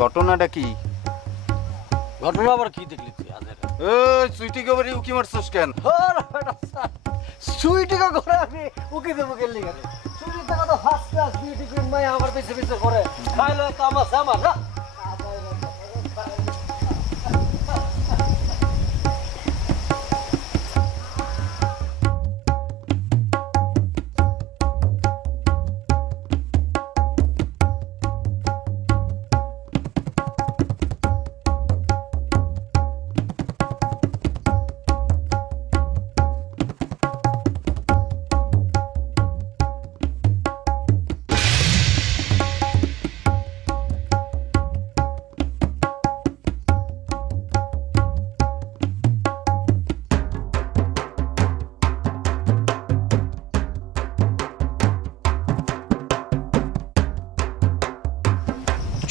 ঘটনাটা কি? ঘটনা আবার কি দেখলি তুই আদের এ সুইটি গোবরে উকি মারছস কেন? সুইটিকে করে আমি উকি দেব গেলি গেলে সুইটি টাকা তো first class beauty queen my আমার পিছে পিছে করে খাইলো কামাস আমার না?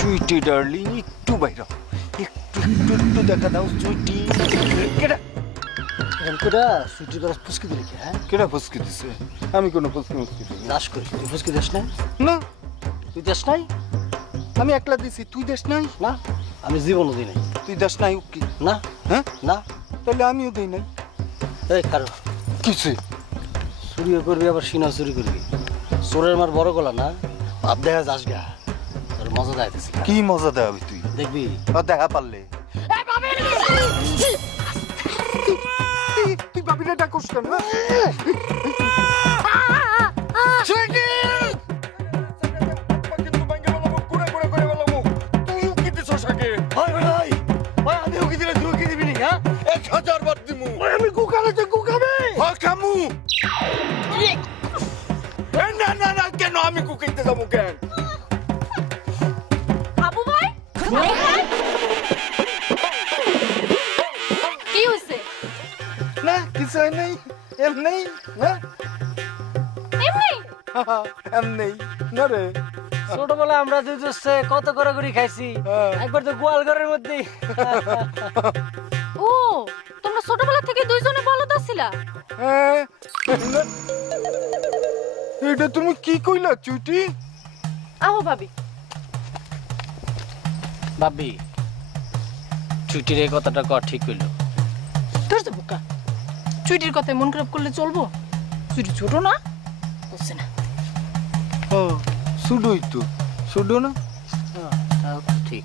চুইটি ডার্লিং একটু বাইরে একটু একটু একটু দেখা দাও সুইটি করে ফুসকি দিলি কি হ্যাঁ? কেডা ফসকে দিছে? আমি কোনো ফসকে মুসকে দাস করি তুই ফুসকি না না। তুই দেশ নাই? আমি একলা দিছি তুই দেশ নাই? না আমি জীবনও দিই নাই। তুই দেশ নাই উকি না হ্যাঁ? না। তাহলে আমিও দিই নাই। এই কারও কিছু চুরিও করবি আবার সিনা চুরি করবি। চোরের মার বড় গলা না? ভাব দেখা যাস গা। মজা যাইতেছি কি মজা দেওয়াবি তুই? দেখবি। দেখা পারলে। তুই ভাবিলে ডাকুস কেন? ভাই ভাই ভাই ভাই আমি হ্যাঁ কুকারে কুকাবে না না না কেন আমি কুকিতে যাব কেন? নাই এমনি না? এমনি? এমনি না রে? ছোটবেলা আমরা দুই দোস্তে কত করে করে খাইছি হ্যাঁ। একবার তো গোয়াল ঘরের মধ্যেই। ও তোমরা ছোটবেলা থেকে দুইজনে বলদ ছিলা হ্যাঁ। এটা তুমি কি কইলা চুটি আহো ভাবি। ভাবি ছুটির এই কথাটা কর ঠিক হইল তোর তো বোকা। চুইটির কথায় মন খারাপ করলে চলবো? চুইটি ছোট না বুঝছে না। ও সুডোই তো সুডো না? হ্যাঁ ঠিক।